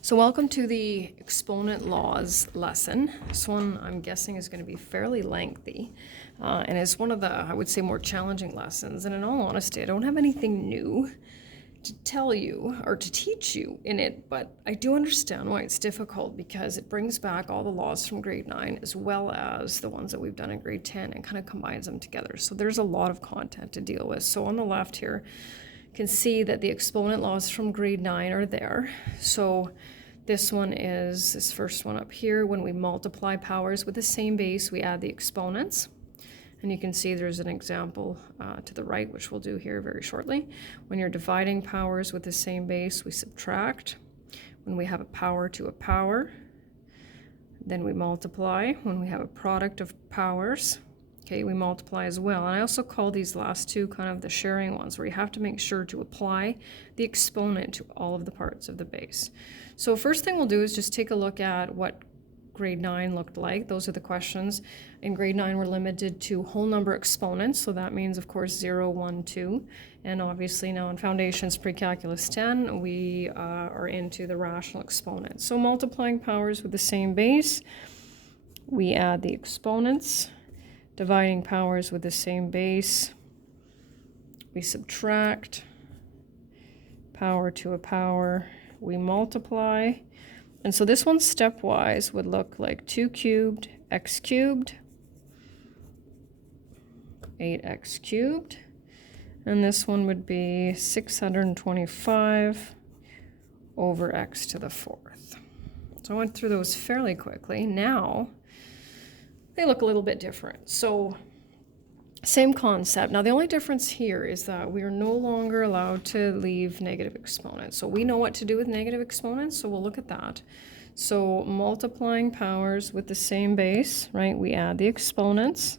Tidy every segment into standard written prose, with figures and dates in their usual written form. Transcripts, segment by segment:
So welcome to the Exponent Laws lesson. This one I'm guessing is going to be fairly lengthy and is one of the, I would say, more challenging lessons. And in all honesty, I don't have anything new to tell you or to teach you in it, but I do understand why it's difficult because it brings back all the laws from grade 9 as well as the ones that we've done in grade 10 and kind of combines them together. So there's a lot of content to deal with. So on the left here, you can see that the exponent laws from grade 9 are there. So this one is, this first one up here, when we multiply powers with the same base, we add the exponents. And you can see there's an example to the right, which we'll do here very shortly. When you're dividing powers with the same base, we subtract. When we have a power to a power, then we multiply. When we have a product of powers, okay, we multiply as well. And I also call these last two kind of the sharing ones, where you have to make sure to apply the exponent to all of the parts of the base. So first thing we'll do is just take a look at what grade 9 looked like. Those are the questions. In grade 9, we're limited to whole number exponents. So that means, of course, 0, 1, 2. And obviously now in Foundations Pre-Calculus 10, we are into the rational exponents. So multiplying powers with the same base, we add the exponents. Dividing powers with the same base, we subtract. Power to a power, we multiply. And so this one stepwise would look like 2 cubed x cubed, 8x cubed, and this one would be 625 over x to the 4th. So I went through those fairly quickly. Now they look a little bit different. So same concept. Now the only difference here is that we are no longer allowed to leave negative exponents. So we know what to do with negative exponents, so we'll look at that. So multiplying powers with the same base, right? We add the exponents.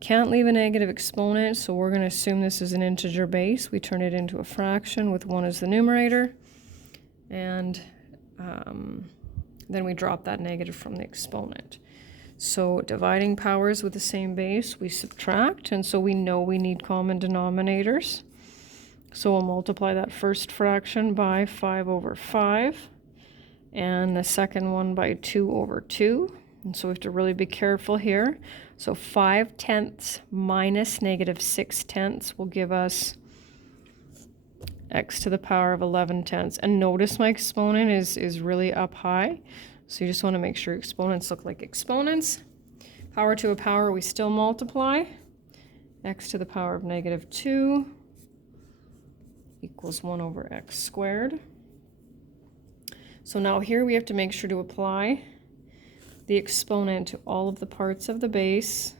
Can't leave a negative exponent, so we're going to assume this is an integer base. We turn it into a fraction with 1 as the numerator, and then we drop that negative from the exponent. So dividing powers with the same base, we subtract, and so we know we need common denominators. So we'll multiply that first fraction by 5 over 5, and the second one by 2 over 2. And so we have to really be careful here. So 5/10 minus negative 6/10 will give us x to the power of 11/10. And notice my exponent is really up high. So you just want to make sure exponents look like exponents. Power to a power, we still multiply. X to the power of negative 2 equals 1 over x squared. So now here we have to make sure to apply the exponent to all of the parts of the base.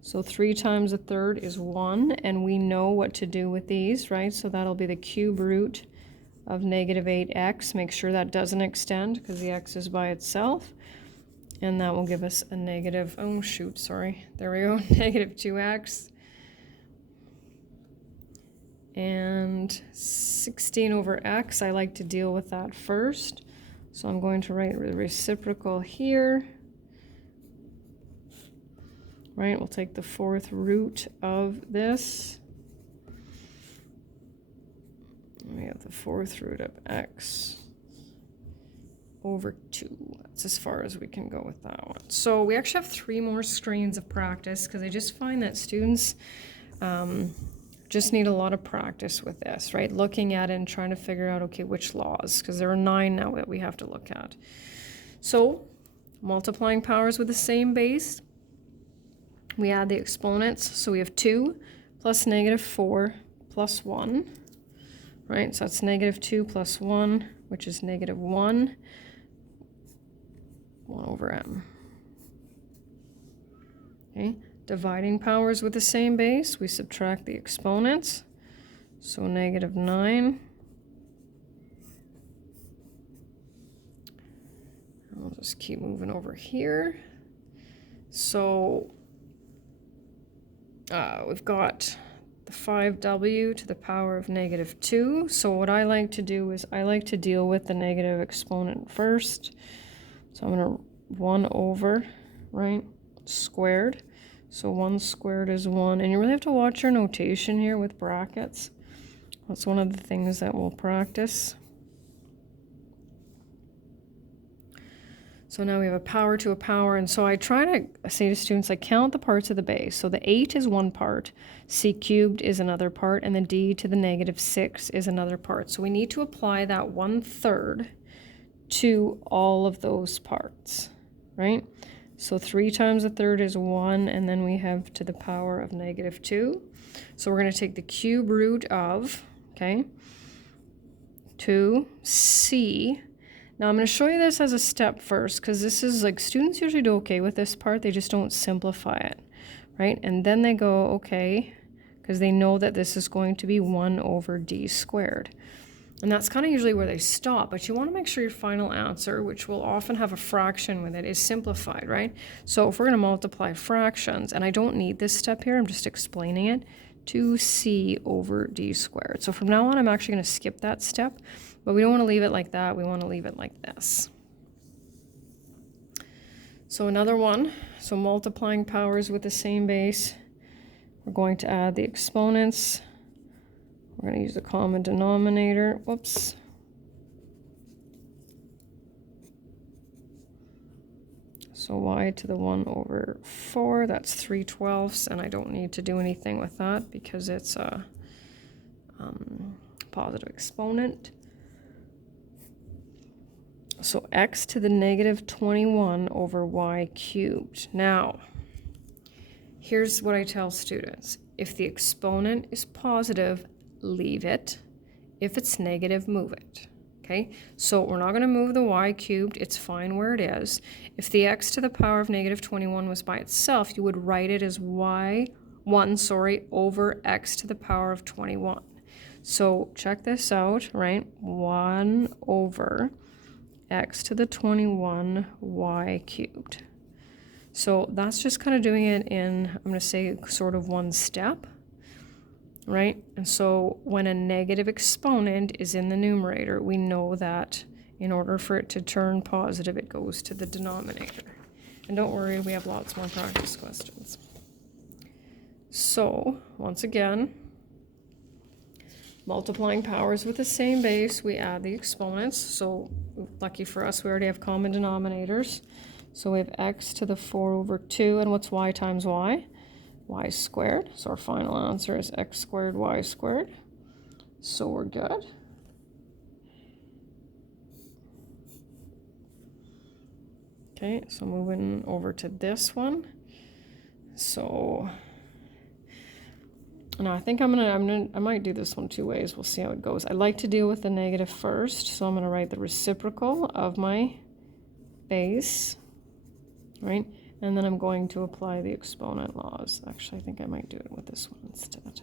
So 3 times a third is 1, and we know what to do with these, right? So that'll be the cube root of negative 8x. Make sure that doesn't extend because the x is by itself. And that will give us a negative, oh shoot, sorry. There we go, negative 2x. And 16 over x, I like to deal with that first. So I'm going to write the reciprocal here. Right, we'll take the 4th root of this. We have the 4th root of x over 2. That's as far as we can go with that one. So we actually have 3 more screens of practice because I just find that students just need a lot of practice with this, right? Looking at it and trying to figure out, okay, which laws, because there are 9 now that we have to look at. So multiplying powers with the same base, we add the exponents. So we have 2 plus negative 4 plus 1. Right, so that's negative 2 plus 1, which is negative 1 over m. Okay, dividing powers with the same base, we subtract the exponents. So negative 9. I'll just keep moving over here. So we've got the 5w to the power of negative 2. So what I like to do is I like to deal with the negative exponent first. So I'm going to 1 over, right, squared. So 1 squared is 1. And you really have to watch your notation here with brackets. That's one of the things that we'll practice. So now we have a power to a power, and so I try to say to students, I count the parts of the base. So the 8 is one part, c cubed is another part, and the d to the negative 6 is another part. So we need to apply that 1/3 to all of those parts, right? So 3 times a third is 1, and then we have to the power of negative 2. So we're going to take the cube root of, okay, 2c. Now I'm going to show you this as a step first, because this is like, students usually do okay with this part, they just don't simplify it, right? And then they go, okay, because they know that this is going to be 1 over d squared. And that's kind of usually where they stop, but you want to make sure your final answer, which will often have a fraction with it, is simplified, right? So if we're going to multiply fractions, and I don't need this step here, I'm just explaining it, 2c over d squared. So from now on, I'm actually going to skip that step, but we don't want to leave it like that. We want to leave it like this. So another one, so multiplying powers with the same base, we're going to add the exponents. We're going to use the common denominator. Whoops. So y to the 1 over 4, that's 3/12, and I don't need to do anything with that because it's a positive exponent. So x to the negative 21 over y cubed. Now, here's what I tell students. If the exponent is positive, leave it. If it's negative, move it. Okay, so we're not going to move the y cubed. It's fine where it is. If the x to the power of negative 21 was by itself, you would write it as y1, over x to the power of 21. So check this out, right? 1 over x to the 21 y cubed. So that's just kind of doing it in, I'm going to say, sort of one step. Right? And so when a negative exponent is in the numerator, we know that in order for it to turn positive, it goes to the denominator. And don't worry, we have lots more practice questions. So, once again, multiplying powers with the same base, we add the exponents. So, lucky for us, we already have common denominators. So we have x to the 4 over 2, and what's y times y? Y squared. So our final answer is x squared y squared. So we're good. Okay, so moving over to this one. So now I think I might do this one two ways. We'll see how it goes. I like to deal with the negative first, so I'm going to write the reciprocal of my base, right? And then I'm going to apply the exponent laws. Actually, I think I might do it with this one instead.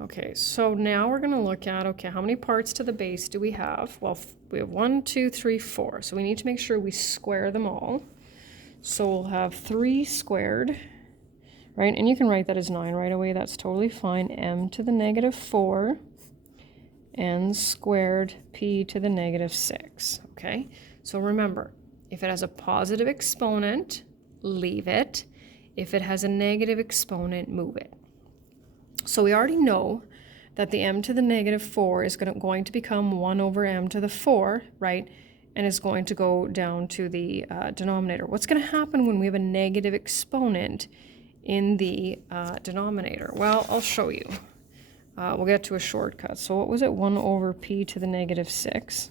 Okay, so now we're going to look at, okay, how many parts to the base do we have? Well, we have 1, 2, 3, 4. So we need to make sure we square them all. So we'll have 3 squared, right? And you can write that as 9 right away. That's totally fine. M to the negative 4. N squared p to the negative 6, okay? So remember, if it has a positive exponent, leave it. If it has a negative exponent, move it. So we already know that the m to the negative 4 is going to become 1 over m to the 4, right? And is going to go down to the denominator. What's going to happen when we have a negative exponent in the denominator? Well, I'll show you. We'll get to a shortcut. So what was it? 1 over p to the negative 6.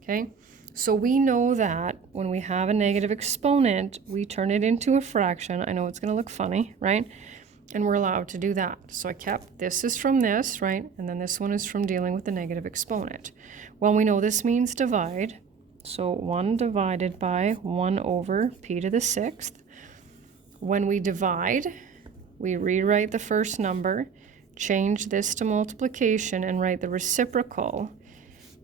Okay, so we know that when we have a negative exponent, we turn it into a fraction. I know it's going to look funny, right? And we're allowed to do that. So I kept, this is from this, right? And then this one is from dealing with the negative exponent. Well, we know this means divide. So 1 divided by 1 over p to the 6th. When we divide, we rewrite the first number, change this to multiplication, and write the reciprocal.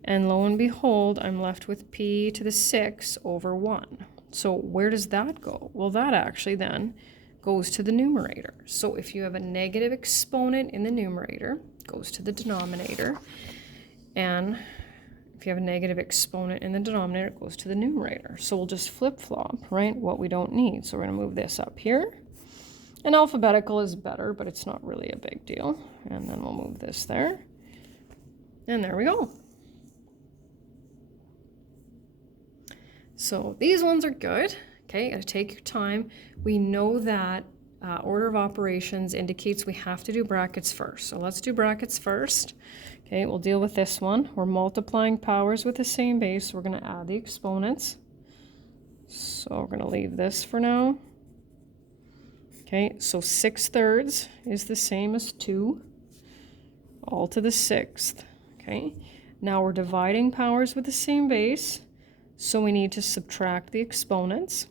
And lo and behold, I'm left with p to the 6 over 1. So where does that go? Well, that actually then goes to the numerator. So if you have a negative exponent in the numerator, it goes to the denominator. And if you have a negative exponent in the denominator, it goes to the numerator. So we'll just flip-flop, right, what we don't need. So we're going to move this up here. And alphabetical is better, but it's not really a big deal. And then we'll move this there. And there we go. So these ones are good. Okay, gotta take your time. We know that order of operations indicates we have to do brackets first. So let's do brackets first. Okay, we'll deal with this one. We're multiplying powers with the same base. We're gonna add the exponents. So we're gonna leave this for now. Okay, so 6/3 is the same as 2, all to the 6th. Okay, now we're dividing powers with the same base, so we need to subtract the exponents.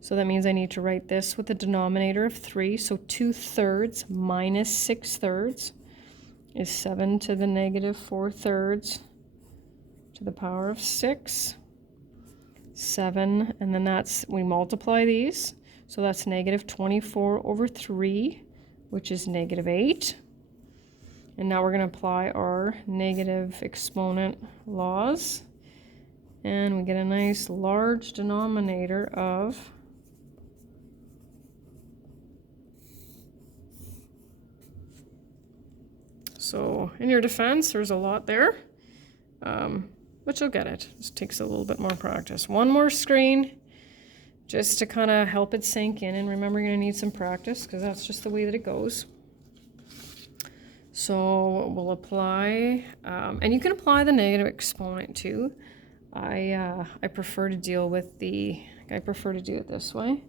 So that means I need to write this with a denominator of 3. So 2/3 minus 6/3 is 7 to the negative 4/3 to the power of 6. 7, and then we multiply these. So that's negative 24 over 3, which is negative 8. And now we're going to apply our negative exponent laws. And we get a nice large denominator of so in your defense, there's a lot there, but you'll get it. Just takes a little bit more practice. One more screen just to kind of help it sink in. And remember, you're going to need some practice because that's just the way that it goes. So we'll apply, and you can apply the negative exponent too. I prefer to deal with I prefer to do it this way.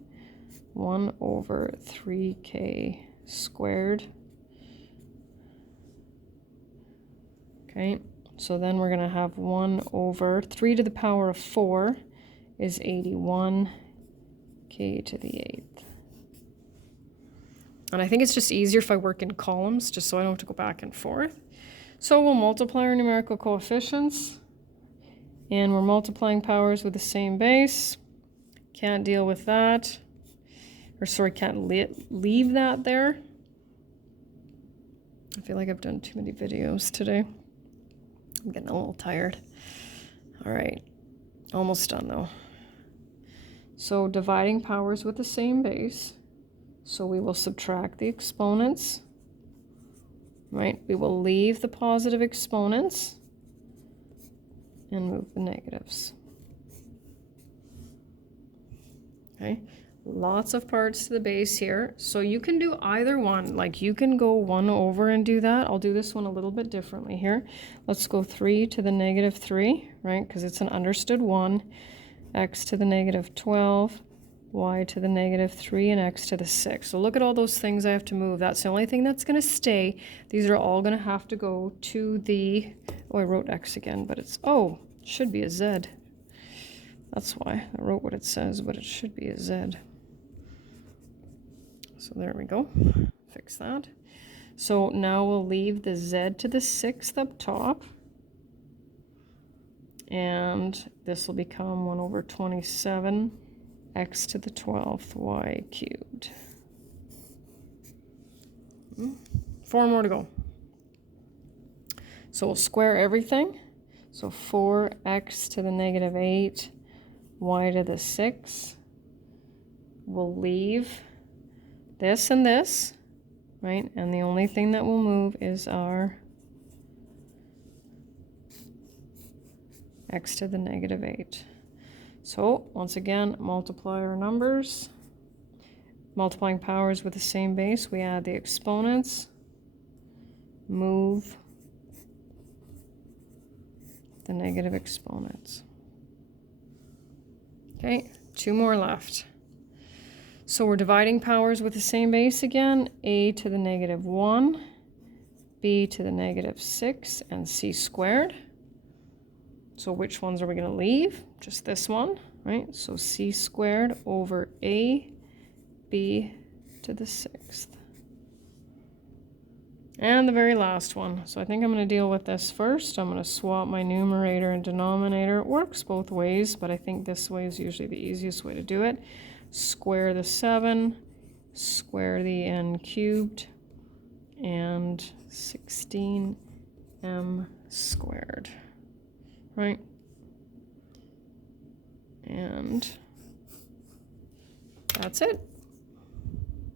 1 over 3k squared. Okay, so then we're going to have 1 over 3 to the power of 4 is 81 k to the 8th. And I think it's just easier if I work in columns, just so I don't have to go back and forth. So we'll multiply our numerical coefficients, and we're multiplying powers with the same base. Can't deal with that, or sorry, can't leave that there. I feel like I've done too many videos today. I'm getting a little tired. All right, almost done though. So dividing powers with the same base. So we will subtract the exponents, right? We will leave the positive exponents and move the negatives. Okay, lots of parts to the base here. So you can do either one. Like you can go 1 over and do that. I'll do this one a little bit differently here. Let's go 3 to the negative 3, right? Because it's an understood 1. X to the negative 12, y to the negative 3, and x to the 6. So look at all those things I have to move. That's the only thing that's going to stay. These are all going to have to go to the, oh, I wrote x again, but it's, oh, it should be a z. That's why I wrote what it says, but it should be a z. So there we go. Fix that. So now we'll leave the z to the 6th up top. And this will become 1 over 27 x to the 12th y cubed. 4 more to go. So we'll square everything. So 4x to the negative 8, y to the 6. We'll leave this and this, right? And the only thing that will move is our x to the negative 8. So once again, multiply our numbers. Multiplying powers with the same base, we add the exponents, move the negative exponents. Okay, 2 more left. So we're dividing powers with the same base again, a to the negative 1, b to the negative 6, and c squared. So which ones are we going to leave? Just this one, right? So c squared over a b to the 6th. And the very last one. So I think I'm going to deal with this first. I'm going to swap my numerator and denominator. It works both ways, but I think this way is usually the easiest way to do it. Square the 7, square the n cubed, and 16m squared. Right? And that's it.